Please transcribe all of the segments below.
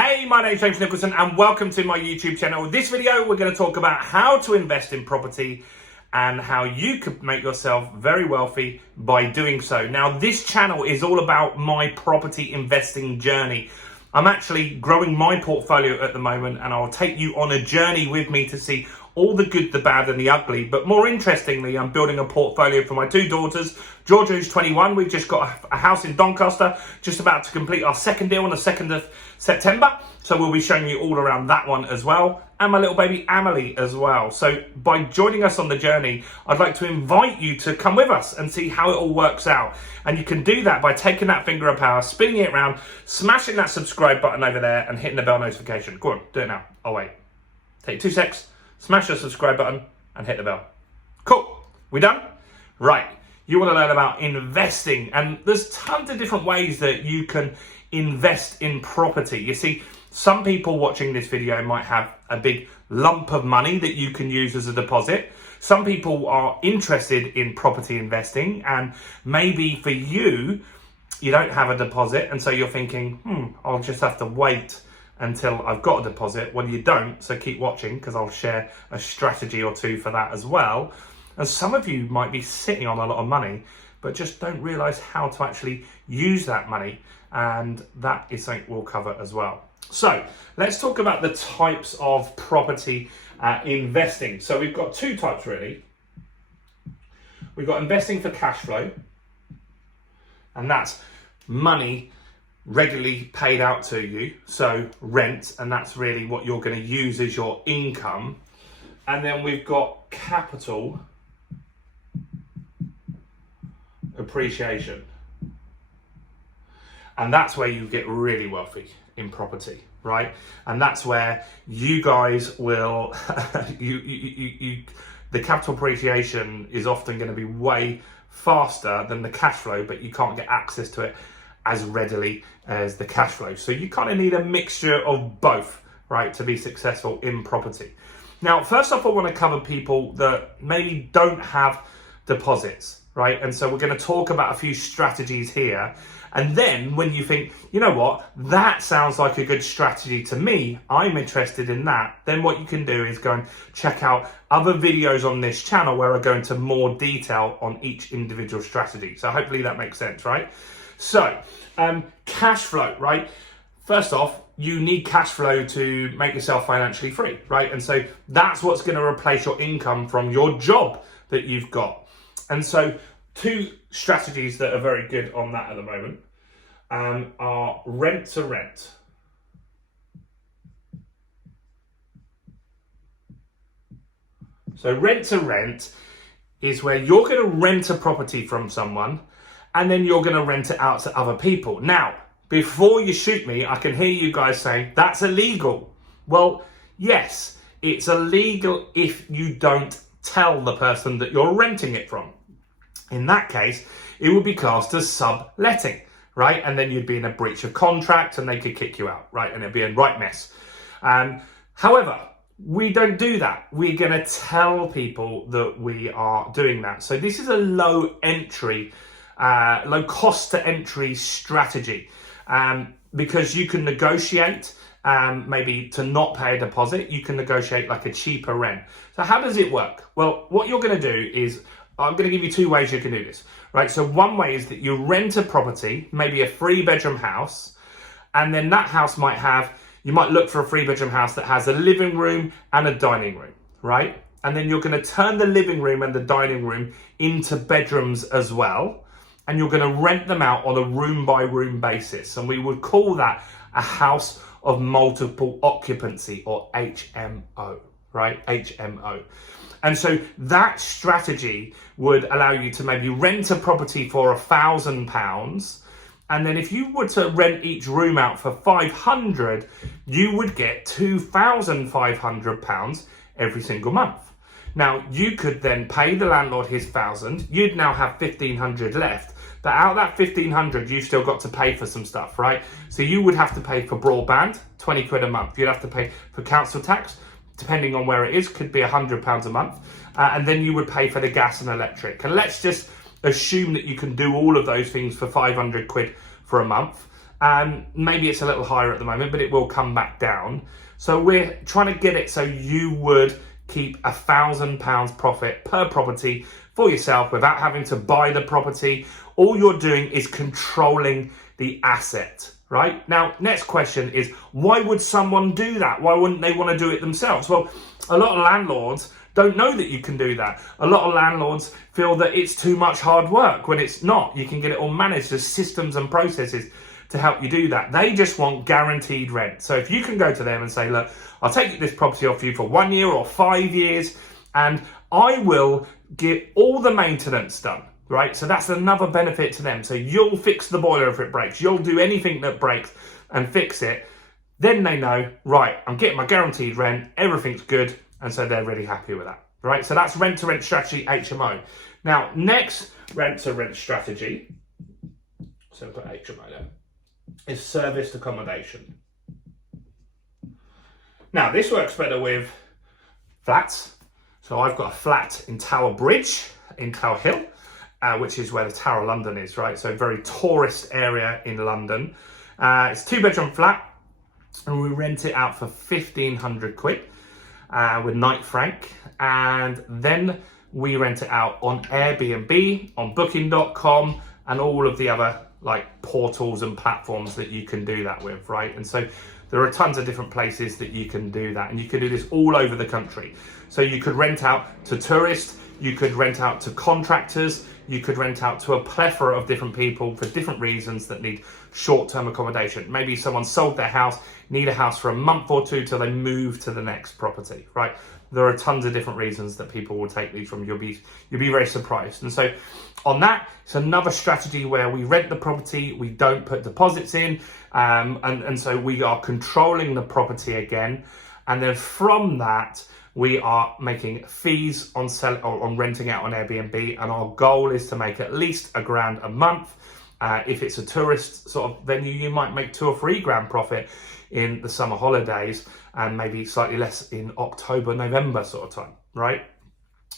Hey, my name's James Nicholson and welcome to my YouTube channel. This video, we're going to talk about how to invest in property and how you could make yourself very wealthy by doing so. Now, this channel is all about my property investing journey. I'm actually growing my portfolio at the moment and I'll take you on a journey with me to see all the good, the bad and the ugly. But more interestingly, I'm building a portfolio for my two daughters. Georgia, who's 21, we've just got a house in Doncaster, just about to complete our second deal on the 2nd of September. So we'll be showing you all around that one as well. And my little baby Amelie as well. So by joining us on the journey, I'd like to invite you to come with us and see how it all works out. And you can do that by taking that finger of power, spinning it around, smashing that subscribe button over there and hitting the bell notification. Go on, do it now. I'll wait. Take 2 seconds. Smash the subscribe button and hit the bell. Cool. We done? Right. You want to learn about investing, and there's tons of different ways that you can invest in property. You see, some people watching this video might have a big lump of money that you can use as a deposit. Some people are interested in property investing, and maybe for you, you don't have a deposit, and so you're thinking, I'll just have to wait until I've got a deposit. Well, you don't, so keep watching because I'll share a strategy or two for that as well. And some of you might be sitting on a lot of money, but just don't realize how to actually use that money. And that is something we'll cover as well. So let's talk about the types of property investing. So we've got two types really. We've got investing for cash flow, and that's money regularly paid out to you, so rent, and that's really what you're going to use as your income. And then we've got capital appreciation, and that's where you get really wealthy in property, right? And that's where you guys will the capital appreciation is often going to be way faster than the cash flow, but you can't get access to it as readily as the cash flow. So you kind of need a mixture of both, right, to be successful in property. Now, first off, I want to cover people that maybe don't have deposits, right? And so we're going to talk about a few strategies here. And then when you think, you know what, that sounds like a good strategy to me, I'm interested in that, then what you can do is go and check out other videos on this channel where I go into more detail on each individual strategy. So hopefully that makes sense, right? So, cash flow, right? First off, you need cash flow to make yourself financially free, right? And so that's what's going to replace your income from your job that you've got. And so two strategies that are very good on that at the moment are rent to rent. So rent to rent is where you're going to rent a property from someone and then you're going to rent it out to other people. Now, before you shoot me, I can hear you guys saying, that's illegal. Well, yes, it's illegal if you don't tell the person that you're renting it from. In that case, it would be classed as subletting, right? And then you'd be in a breach of contract and they could kick you out, right? And it'd be a right mess. However, we don't do that. We're going to tell people that we are doing that. So this is a low cost to entry strategy, because you can negotiate maybe to not pay a deposit. You can negotiate like a cheaper rent. So how does it work? Well, what you're going to do is, I'm going to give you two ways you can do this, right? So one way is that you rent a property, maybe a 3-bedroom house, and then that house you might look for a 3-bedroom house that has a living room and a dining room, right? And then you're going to turn the living room and the dining room into bedrooms as well. And you're going to rent them out on a room by room basis. And we would call that a house of multiple occupancy, or HMO, right? HMO. And so that strategy would allow you to maybe rent a property for £1,000. And then if you were to rent each room out for £500, you would get £2,500 every single month. Now, you could then pay the landlord his £1,000. You'd now have £1,500 left. But out of that £1,500, you've still got to pay for some stuff, right? So you would have to pay for broadband, 20 quid a month. You'd have to pay for council tax, depending on where it is, could be £100 a month. And then you would pay for the gas and electric. And let's just assume that you can do all of those things for 500 quid for a month. Maybe it's a little higher at the moment, but it will come back down. So we're trying to get it so you would keep £1,000 profit per property for yourself without having to buy the property. All you're doing is controlling the asset, right? Now, next question is, why would someone do that? Why wouldn't they want to do it themselves? Well, a lot of landlords don't know that you can do that. A lot of landlords feel that it's too much hard work when it's not. You can get it all managed. There's systems and processes to help you do that. They just want guaranteed rent. So if you can go to them and say, look, I'll take this property off you for 1 year or 5 years, and I will get all the maintenance done, right? So that's another benefit to them. So you'll fix the boiler if it breaks. You'll do anything that breaks and fix it. Then they know, right, I'm getting my guaranteed rent, everything's good, and so they're really happy with that, right? So that's rent-to-rent strategy, HMO. Now, next rent-to-rent strategy, so put HMO there, is serviced accommodation. Now, this works better with flats. So I've got a flat in Tower Bridge, in Tower Hill, which is where the Tower of London is, right? So very tourist area in London. It's a 2-bedroom flat, and we rent it out for 1,500 quid with night frank. And then we rent it out on Airbnb, on booking.com, and all of the other like portals and platforms that you can do that with, right? And so there are tons of different places that you can do that, and you can do this all over the country. So you could rent out to tourists, you could rent out to contractors, you could rent out to a plethora of different people for different reasons that need short-term accommodation. Maybe someone sold their house, need a house for a month or two till they move to the next property, right? There are tons of different reasons that people will take these from. You'll be very surprised. And so on that, it's another strategy where we rent the property, we don't put deposits in, and so we are controlling the property again. And then from that, we are making fees on renting out on Airbnb, and our goal is to make at least £1,000 a month. If it's a tourist sort of venue, you might make £2 or £3 profit in the summer holidays, and maybe slightly less in October, November sort of time, right?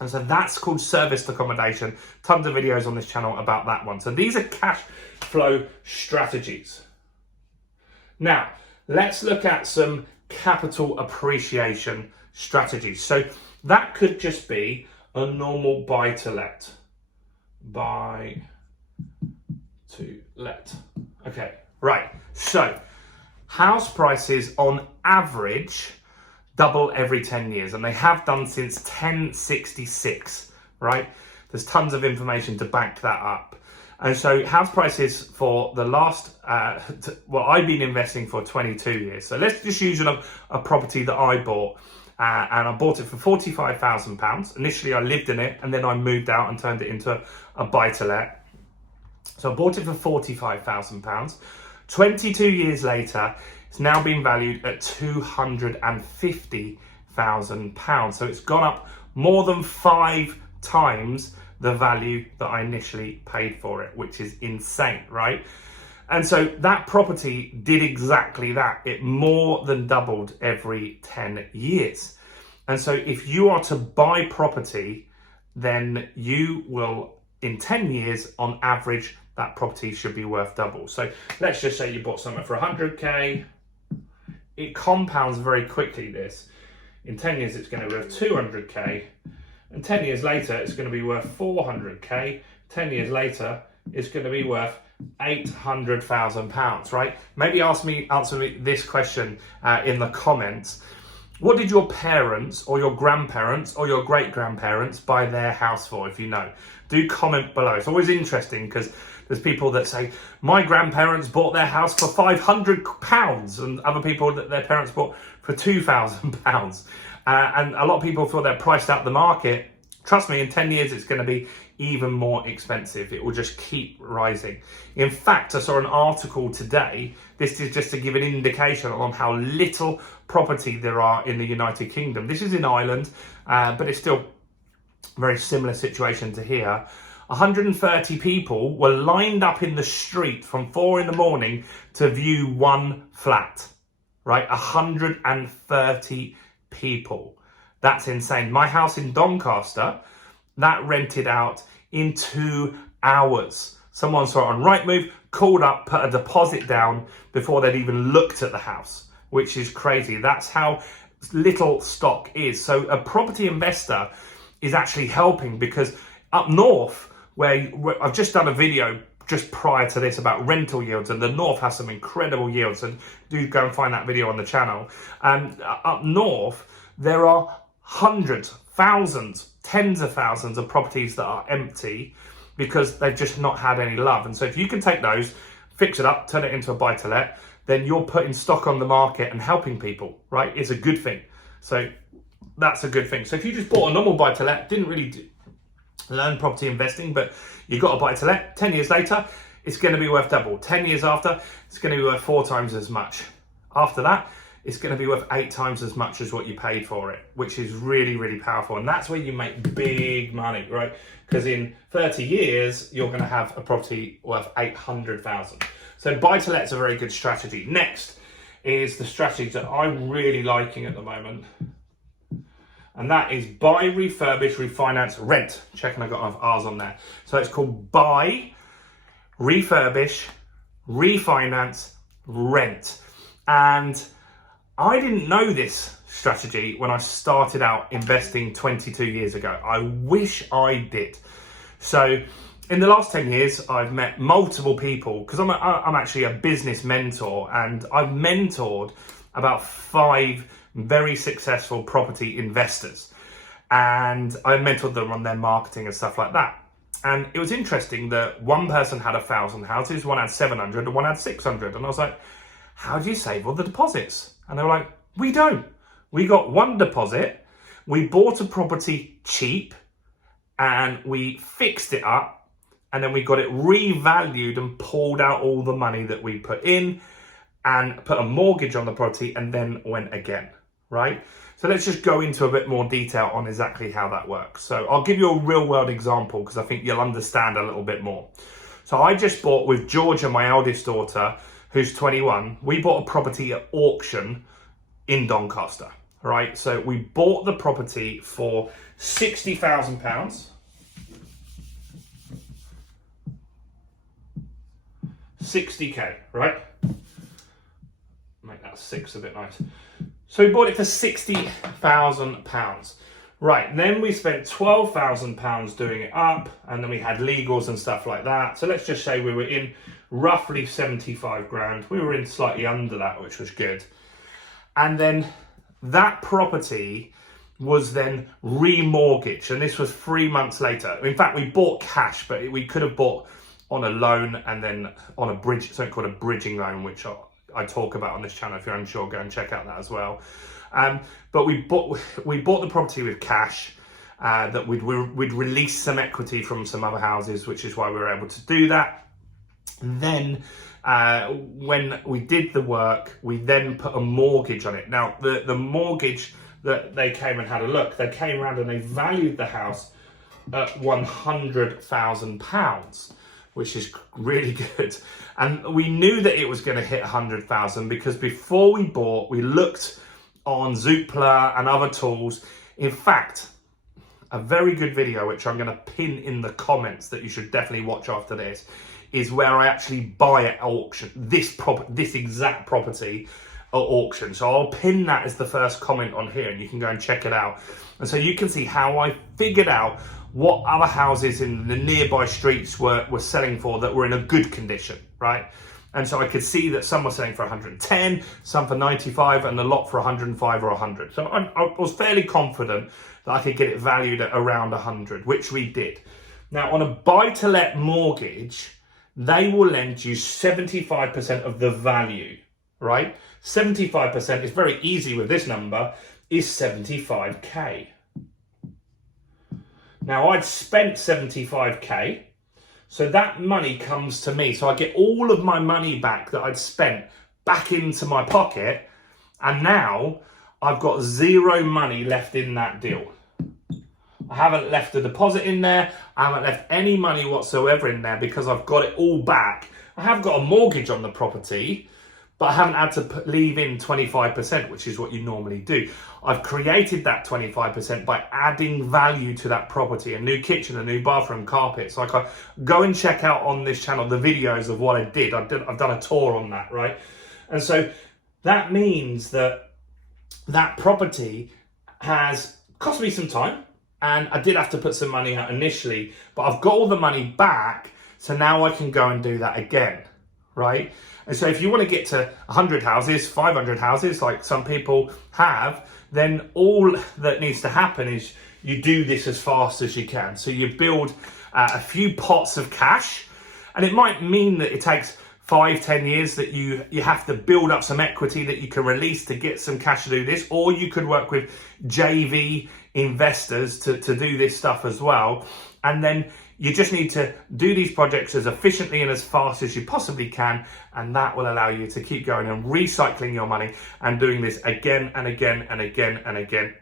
And so that's called serviced accommodation. Tons of videos on this channel about that one. So these are cash flow strategies. Now, let's look at some capital appreciation strategies. So that could just be a normal buy to let. Okay, right. So house prices on average double every 10 years, and they have done since 1066, right? There's tons of information to back that up. And so house prices for the last, I've been investing for 22 years. So let's just use a property that I bought, and I bought it for £45,000. Initially, I lived in it, and then I moved out and turned it into a buy-to-let. So I bought it for £45,000. 22 years later, it's now been valued at £250,000. So it's gone up more than 5 times the value that I initially paid for it, which is insane, right? And so that property did exactly that. It more than doubled every 10 years. And so if you are to buy property, then you will, in 10 years, on average, that property should be worth double. So let's just say you bought something for 100K. It compounds very quickly, this. In 10 years, it's going to be worth 200K. And 10 years later, it's going to be worth 400K. 10 years later, it's going to be worth £800,000, right? Maybe answer me this question in the comments. What did your parents or your grandparents or your great-grandparents buy their house for, if you know? Do comment below. It's always interesting because there's people that say, my grandparents bought their house for £500, and other people that their parents bought for £2,000. And a lot of people feel they're priced out the market. Trust me, in 10 years, it's going to be even more expensive. It will just keep rising. In fact, I saw an article today. This is just to give an indication on how little property there are in the United Kingdom. This is in Ireland, but it's still a very similar situation to here. 130 people were lined up in the street from 4 in the morning to view one flat, right? 130 people. That's insane. My house in Doncaster, that rented out in 2 hours Someone saw it on Rightmove, called up, put a deposit down before they'd even looked at the house, which is crazy. That's how little stock is. So a property investor is actually helping, because up north, where I've just done a video just prior to this about rental yields, and the north has some incredible yields, and do go and find that video on the channel. And up north, there are hundreds, thousands, tens of thousands of properties that are empty because they've just not had any love. And so if you can take those, fix it up, turn it into a buy-to-let, then you're putting stock on the market and helping people, right? It's a good thing. So that's a good thing. So if you just bought a normal buy-to-let, didn't really learn property investing, but you got a buy-to-let, 10 years later, it's going to be worth double. 10 years after, it's going to be worth 4 times as much. After that, it's going to be worth 8 times as much as what you paid for it, which is really, really powerful. And that's where you make big money, right? Because in 30 years, you're going to have a property worth 800,000. So buy-to-let's a very good strategy. Next is the strategy that I'm really liking at the moment. And that is buy, refurbish, refinance, rent. Checking I've got R's on there. So it's called buy, refurbish, refinance, rent. And I didn't know this strategy when I started out investing 22 years ago. I wish I did. So in the last 10 years, I've met multiple people, because I'm actually a business mentor, and I've mentored about 5 very successful property investors, and I mentored them on their marketing and stuff like that. And it was interesting that one person had 1,000 houses, one had 700, and one had 600. And I was like, how do you save all the deposits? And they were like, we don't. We got one deposit, we bought a property cheap, and we fixed it up, and then we got it revalued and pulled out all the money that we put in and put a mortgage on the property and then went again, right? So let's just go into a bit more detail on exactly how that works. So I'll give you a real world example, because I think you'll understand a little bit more. So I just bought with Georgia, my eldest daughter, who's 21, we bought a property at auction in Doncaster, right? So we bought the property for £60,000. £60K, right? Make that 6 a bit nice. So we bought it for £60,000. Right, then we spent £12,000 doing it up, and then we had legals and stuff like that. So let's just say we were in roughly 75 grand. We were in slightly under that, which was good. And then that property was then remortgaged, and this was 3 months later. In fact, we bought cash, but we could have bought on a loan and then on a bridge, something called a bridging loan, which I talk about on this channel. If you're unsure, go and check out that as well. But we bought the property with cash, that we'd release some equity from some other houses, which is why we were able to do that. And then when we did the work, we then put a mortgage on it. Now, the mortgage that they came and had a look, they came around and they valued the house at £100,000, which is really good. And we knew that it was going to hit 100,000 because before we bought, we looked on Zoopla and other tools. In fact, a very good video, which I'm going to pin in the comments that you should definitely watch after this, is where I actually buy at auction this exact property at auction. So I'll pin that as the first comment on here, and you can go and check it out. And so you can see how I figured out what other houses in the nearby streets were selling for that were in a good condition, right? And so I could see that some were selling for 110, some for 95, and a lot for 105 or 100. So I was fairly confident that I could get it valued at around 100, which we did. Now, on a buy-to-let mortgage, they will lend you 75% of the value, right? 75% is very easy with this number, is 75K. Now, I'd spent 75K, so that money comes to me. So I get all of my money back that I'd spent back into my pocket, and now I've got zero money left in that deal. I haven't left a deposit in there. I haven't left any money whatsoever in there because I've got it all back. I have got a mortgage on the property, but I haven't had to leave in 25%, which is what you normally do. I've created that 25% by adding value to that property, a new kitchen, a new bathroom, carpets. Like, go and check out on this channel the videos of what I did. I've done a tour on that, right? And so that means that property has cost me some time, and I did have to put some money out initially, but I've got all the money back, so now I can go and do that again, right? And so if you want to get to 100 houses, 500 houses, like some people have, then all that needs to happen is you do this as fast as you can. So you build a few pots of cash, and it might mean that it takes 5-10 years that you have to build up some equity that you can release to get some cash to do this, or you could work with JV investors to do this stuff as well. And then you just need to do these projects as efficiently and as fast as you possibly can, and that will allow you to keep going and recycling your money and doing this again and again and again and again.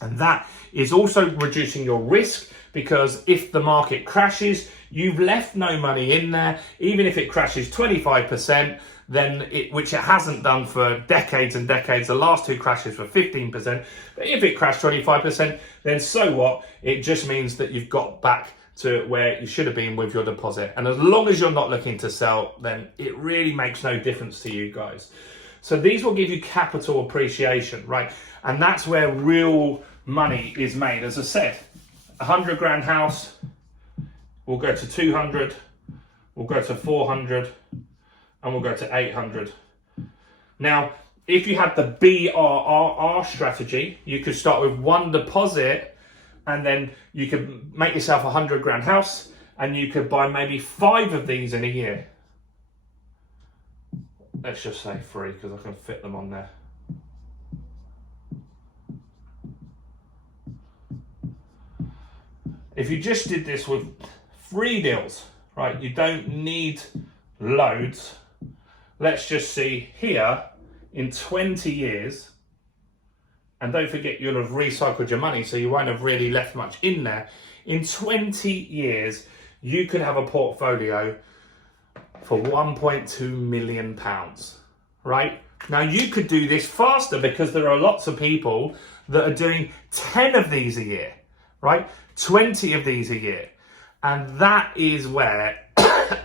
And that is also reducing your risk, because if the market crashes, you've left no money in there. Even if it crashes 25%, then which it hasn't done for decades and decades. The last two crashes were 15%. But if it crashed 25%, then so what? It just means that you've got back to where you should have been with your deposit. And as long as you're not looking to sell, then it really makes no difference to you guys. So these will give you capital appreciation, right? And that's where real money is made. As I said, 100 grand house will go to 200, we'll go to 400, and we'll go to 800. Now, if you had the BRRR strategy, you could start with one deposit, and then you could make yourself a 100 grand house, and you could buy maybe 5 of these in a year. Let's just say 3, because I can fit them on there. If you just did this with 3 deals, right, you don't need loads. Let's just see here, in 20 years, and don't forget you'll have recycled your money, so you won't have really left much in there. In 20 years, you could have a portfolio for £1.2 million, right? Now, you could do this faster because there are lots of people that are doing 10 of these a year, right? 20 of these a year. And that is where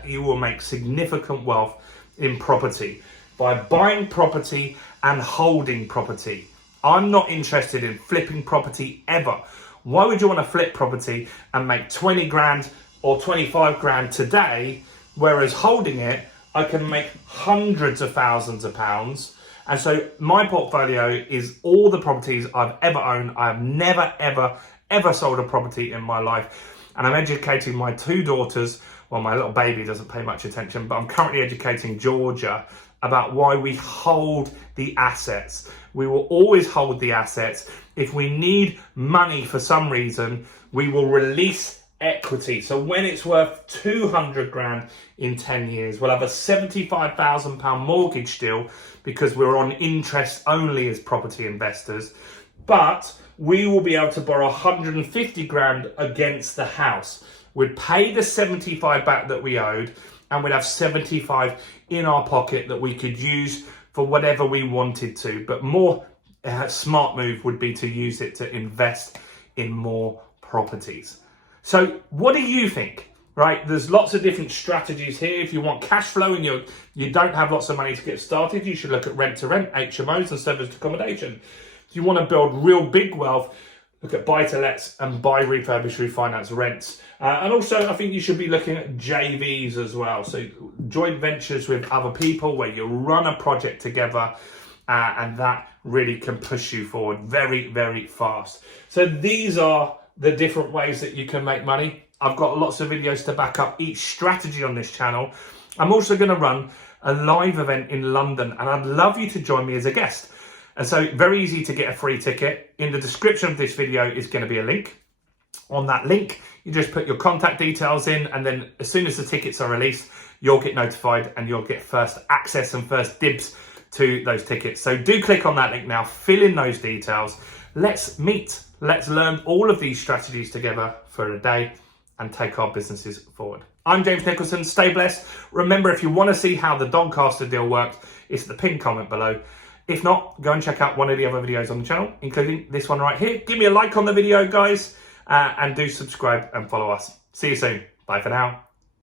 you will make significant wealth in property, by buying property and holding property. I'm not interested in flipping property ever. Why would you want to flip property and make 20 grand or 25 grand today, whereas holding it, I can make hundreds of thousands of pounds? And so my portfolio is all the properties I've ever owned. I've never, ever sold a property in my life. And I'm educating my 2 daughters. Well, my little baby doesn't pay much attention, but I'm currently educating Georgia about why we hold the assets. We will always hold the assets. If we need money for some reason, we will release equity. So when it's worth 200 grand in 10 years, we'll have a £75,000 mortgage deal, because we're on interest only as property investors. But we will be able to borrow 150 grand against the house. We'd pay the 75 back that we owed, and we'd have 75 in our pocket that we could use for whatever we wanted to. But more smart move would be to use it to invest in more properties. So what do you think? Right, there's lots of different strategies here. If you want cash flow and you don't have lots of money to get started, you should look at rent to rent, HMOs, and serviced accommodation. If you want to build real big wealth, look at buy to lets and buy, refurbish, refinance, rents. And also, I think you should be looking at JVs as well. So joint ventures with other people where you run a project together, and that really can push you forward very, very fast. So these are the different ways that you can make money. I've got lots of videos to back up each strategy on this channel. I'm also going to run a live event in London, and I'd love you to join me as a guest. And so very easy to get a free ticket. In the description of this video is going to be a link. On that link, you just put your contact details in, and then as soon as the tickets are released, you'll get notified and you'll get first access and first dibs to those tickets. So do click on that link now, fill in those details. Let's meet. Let's learn all of these strategies together for a day and take our businesses forward. I'm James Nicholson. Stay blessed. Remember, if you want to see how the Doncaster deal worked, it's the pinned comment below. If not, go and check out one of the other videos on the channel, including this one right here. Give me a like on the video, guys, and do subscribe and follow us. See you soon. Bye for now.